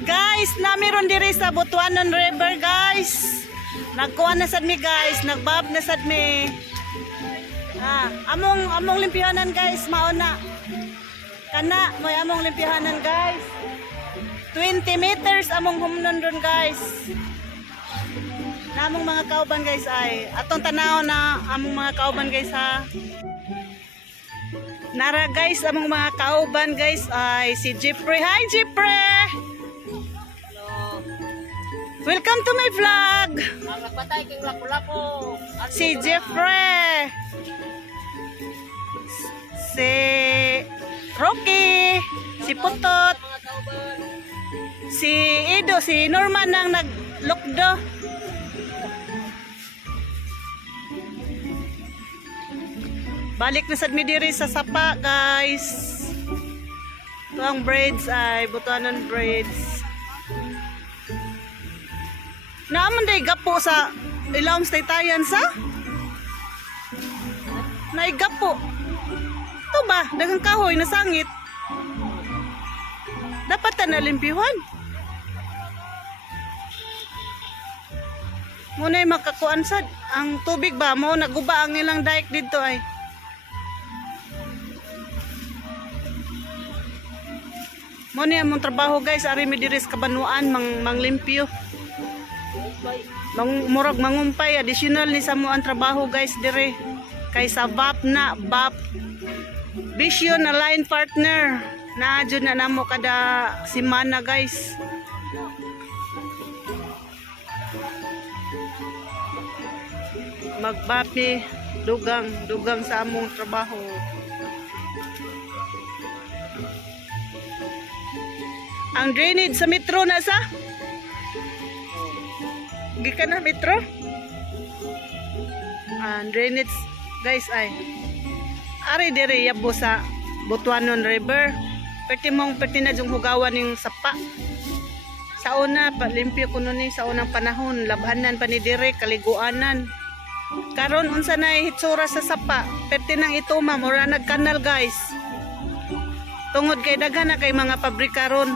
Guys, namiron diri sa Butuanon River, guys. Nagkuha na sad mi, guys. Nagbab na sad mi. Among limpihanan, guys, mauna. Kana, may among limpihanan, guys. 20 meters among humnon ron, guys. Na among mga kauban, guys, ay atong tanaw na among mga kauban, guys, ha. Nara, guys, among mga kauban, guys, ay si Jeffrey. Hi, Jeffrey! Hello. Welcome to my vlog. Ang nagpatay kang lapu-lapu. Si Jeffrey. Si Rocky. Si Putot. Mga kauban. Si Ido. Si Norman nang naglukdo. Balik na sad mi diri sa sapa, guys. Ito ang braids ay Butuanon braids. Naaman day gapo sa ilawom sa taytayan sa? Naigapo. Ito ba? Dagang kahoy na sangit. Dapat na limpiwan. Muna yung makakuan sad. Ang tubig ba? Mo naguba ang ilang daik dito ay. Muna yung mong trabaho, guys. Ari mi diri sa Kabanuan. Manglimpyo. Murag mangumpay. Additional ni sa mo ang trabaho, guys, dire. Kay sa VAP na. VAP. Vision na line partner. Naadyo na namo kada simana, guys. Magbapi. Dugang sa among trabaho. Ang drainage sa metro na sa? Gikan na metro? Ang drainage, guys, ay ari dire yabo sa Butuanon River. Pwede na yung hugawan ng sapa. Sa una, palimpyo ko nun sa unang panahon. Labhanan pa ni dire, kaliguanan. Karon unsa na hitsura sa sapa. Pwede nang ituma, mura nagkanal, guys. Tungod kay daghan na kay mga pabrika ron.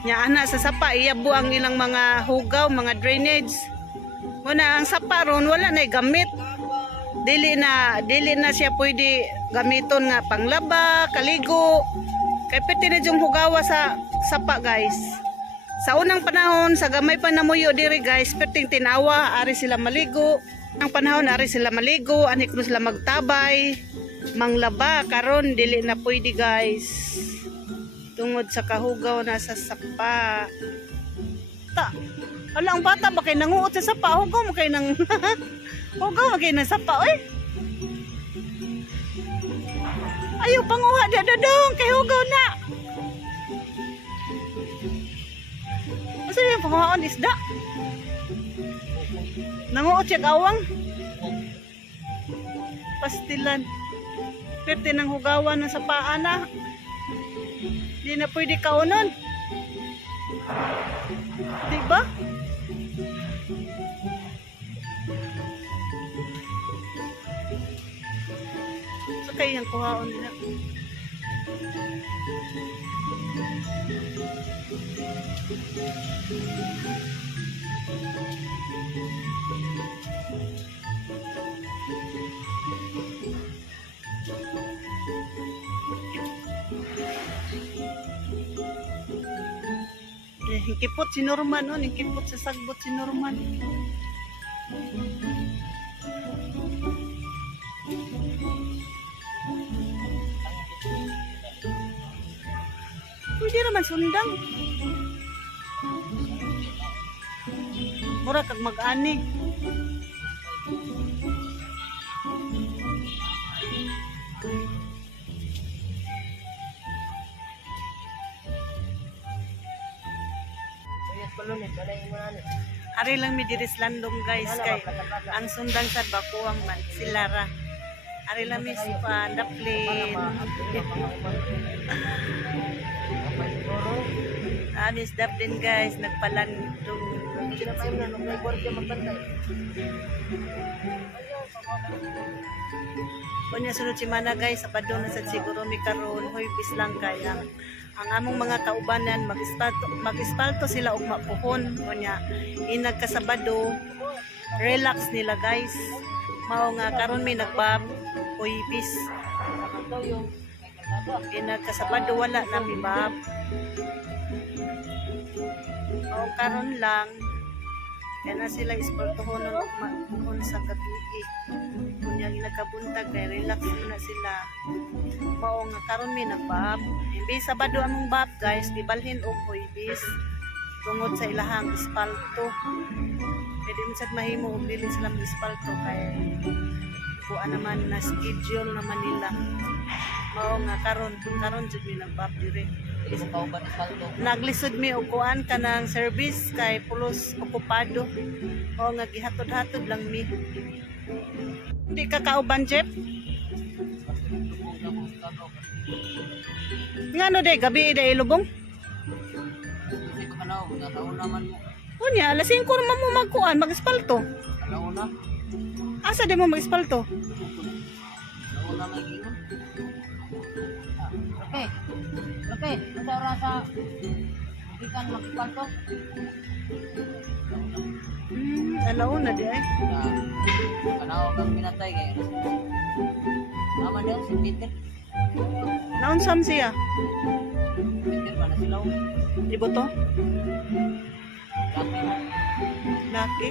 Nya ana sa sapa iyabo ang ilang mga hugaw, mga drainage. Muna ang sapa ron wala na gamit. Dili na siya pwede gamiton nga panglaba, kaligo. Kay pwede na yung hugawa sa sapa, guys. Sa unang panahon, sa gamay pa namuyo diri, guys, pwedeng tinawa, ari sila maligo. Ang panahon ari sila maligo, ani kuno sila magtabay, manglaba. Karon dili na pwede, guys. Tungod sa kahugaw na sa sapa. Ala, ang bata ba kay nanguot sa sapa? Hugaw mo kay nang hugaw mo kay nang sapa, oy. Ayaw panguha dadadong kay hugaw na. Asa yung panguhaon isda? Nanguot siya gawang. Pastilan. Pwede nang hugawan ng sapaan na. Di na pwede kaunon. Diba? So kaya yung kuhaon nila. Hingkipot si Norman, no? Hingkipot sa sagbot si Norman. Pwede naman sundang. Mura kag mag-ani. Ari lang mi diri sa landong, guys, kay ang sundang sad bakuwang man si Lara. Ari lang mi sa daplin. Anis daplin, guys, nagpalandong. Kunya sunod si Mana, guys, sa padung na sad siguro mi karon hoy bis lang kaya ang among mga kaubanan mag-espalto sila og mapuhon unya inag kasabado relax nila guys mao nga karon may nagbab kuibis inag kasabado wala na mi bab mao karon lang kaya na sila espaltohon og mapuhon sa gabi kunya ginakabuntag kay relax na sila mao nga karon mi nagbab imbis sabado among bab guys gibalhin og kuibis tungod sa ilahang espalto pwede mo sad mahimo og dili sila espalto kay kuan naman na schedule naman nila mao nga karon jud mi nagbab dire Isa pa ba ni saldo? naglisod mi og kuan kanang service kay pulos okupado o nga gihatod-hatod lang mi hindi ka kauban Jeff ngano de gabi de ilubong Kasi pa kanaw, nataon naman mo. unya alas 5 naman mo magkuan mag-espalto Alaon na. asa de mo mag-espalto Alaon na may ginon. Okay. Okay, nasa oras sa ikan magpalto. alauna di ay Kanaw kang minatay kay. Naman daw si Peter. naunsam siya Peter ba na sila? iboto Dati. laki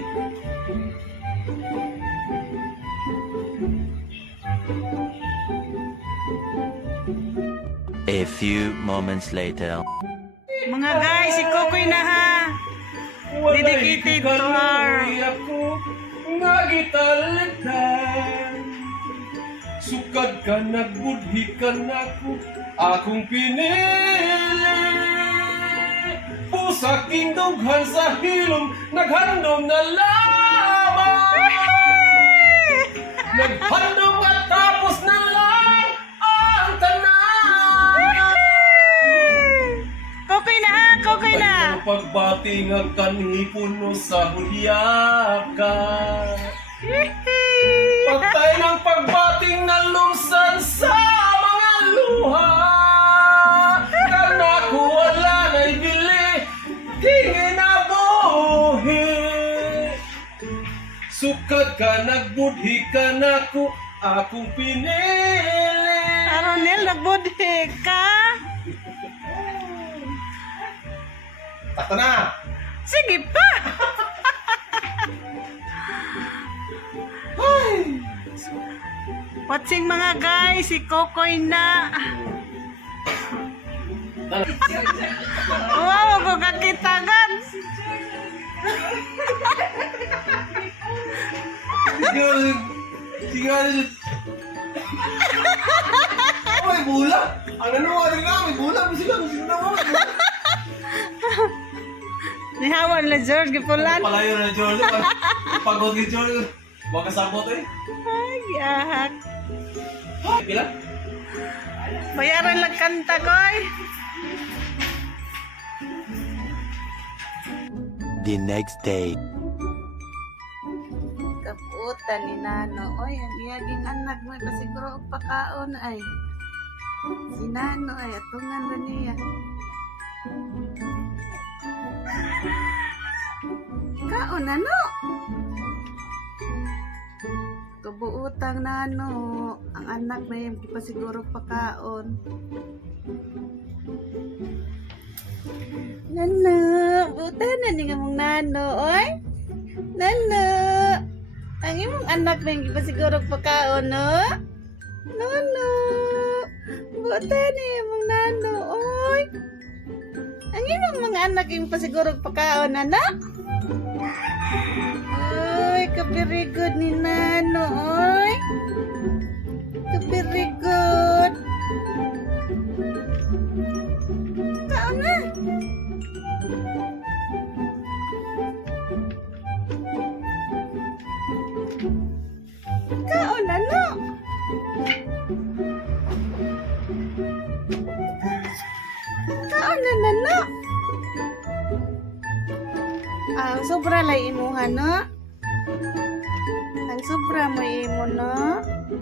A few moments later. mga guys si Kokoy na ha dedicated to her ako nga gitalitan sukad ka nagbudhi ka nako akong pinili pusaking dughan sa hilom naghandom na lamang naghandom at tapos na lang ang tanan Kokoy na Pagbating ang kanhipon mo sa hulyap ka Pagtay ng pagbating na lumsan sa mga luha Kanako wala na'y bili Tingin na buhi Sukat ka nagbudhi ka nako Akong pinili Aronel nagbudhi ka Tato na! sige pa watching mga guys si Kokoy na wow ko kakitagan Tingnan Oh, may bola! Ang nanawarin nga, may bola! May sila, may sila nihawan na George gipulan Palayo na Jordan. Pagod ni Jordan. Huwag ka sabot eh. ay ahak Pila? bayaran lang kanta koy The next day. kaputan ni Nano oy ang iyaging anak mo pasiguro og pakaon ay si Nano ay atungan ra niya kaon Nano kabuutang Nano ang anak na yung pasiguro pakaon Nano buta na ni mong Nano oy Nano ang imong anak na yung pasiguro pakaon no Nano buta ni mong Nano oy ang imong mga anak yung pasiguro pakaon anak ay ka very good ni Nano oy ka very good kaon na kaon Nano kaon na Nano ang sobra lay imuha no ang sobra mo imo no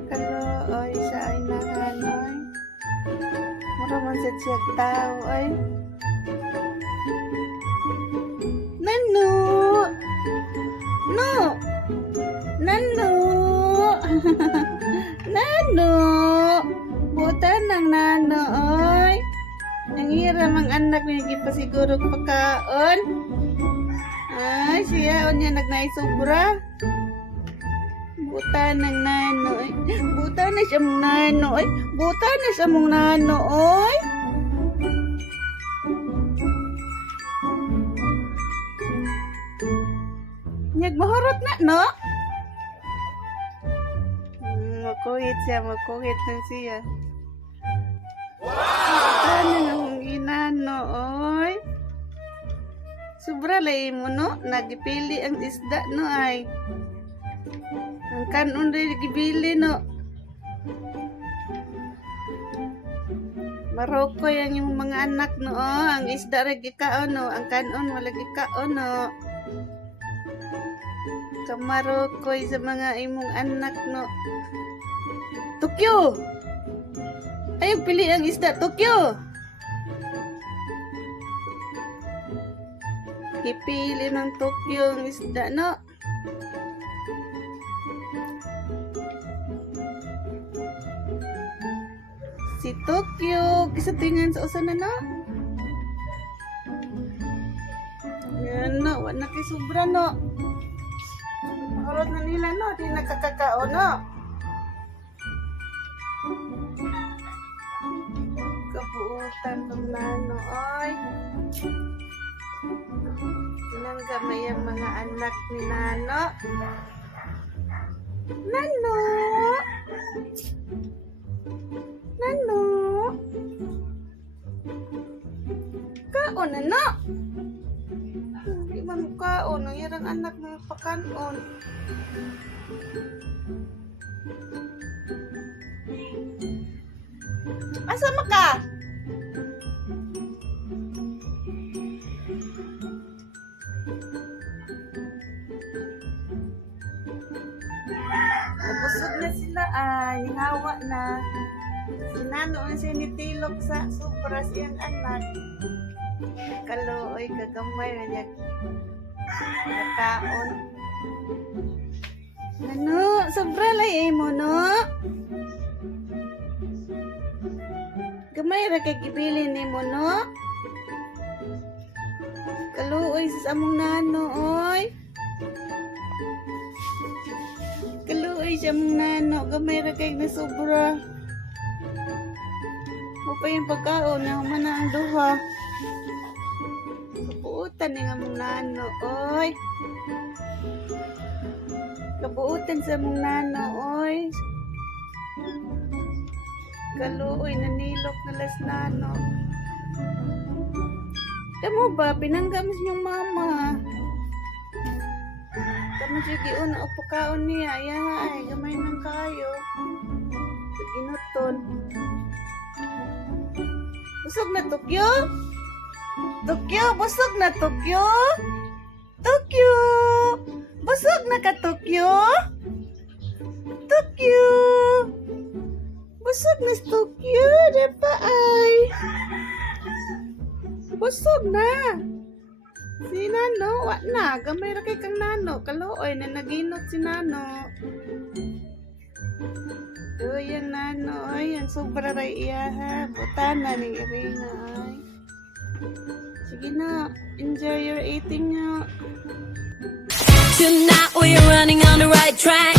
kalo oy sa ay nahanoy mo Mura man sa siyag tao ay. Nano! No! Nano! Nano! Buta ng nano ay. Ang hiram ang anak niya gipasiguro pagkaon. Ay, siya o niya nagnaisubra. Buta ng nano ay. Buta na siya mong nano ay. Buta na siya mong nano ay. Nagmahurot na, no? Makuhit siya, makuhit na siya. Ano yung inano, oy? Sobra lay mo, no? Nagipili ang isda, no, ay. Ang kanon rin gibili, no? Maroko yan yung mga anak, no, oh. Ang isda rin gikaon, no? Ang kanon wala gikaon, no? Kamarokoy sa mga imong anak, no? Tokyo! Ayaw pili ang isda, Tokyo! Ipili ng Tokyo ang isda, no? Si Tokyo, kisa tingan sa usan na, no? Yan, no? Wala kay sobra, no? Maharot na nila, no? Di nakakakao, no? Kabuutan ng nano, ay. Tinanggamay ang mga anak ni Nano. Nano! Nano! Kaon, ano? Hindi man kaon, ang yarang anak na pakanon. Asa maka? Nabusog na sila, hawa na. Sinano ang sinitilok sa sobra siyang anak. Kaluoy, kagamay na niya. Nakaon. Ano, sobra lay mo, no? Gamay ra kay gibili nimo, no? Kaluoy sa among nano, oy. Kaluoy sa among nano, gamay ra kay nasobra. Mo pa yung pagkaon na humana ang duha. Kabuutan ni among nano, oy. Kabuutan sa among nano, oy. Kaluoy, nanilok na las nano. Kamu ba, pinanggamis niyong mama. Kamu siya giuna o pagkaon niya. Ay, gamay nang kayo. Ginuton. Busog na Tokyo? Tokyo, busog na Tokyo? Tokyo! Busog na ka Tokyo? Tokyo! Busog na Tokyo, diba ay? Busog na. Si Nano, wak na. Gamay ra kay kang Nano. Kaluoy na naginot si Nano. Uy, ang Nano, ay, ang sobra ray iya ha. Butana ni Irina, ay. Sige na, enjoy your eating nyo. Tonight we're running on the right track.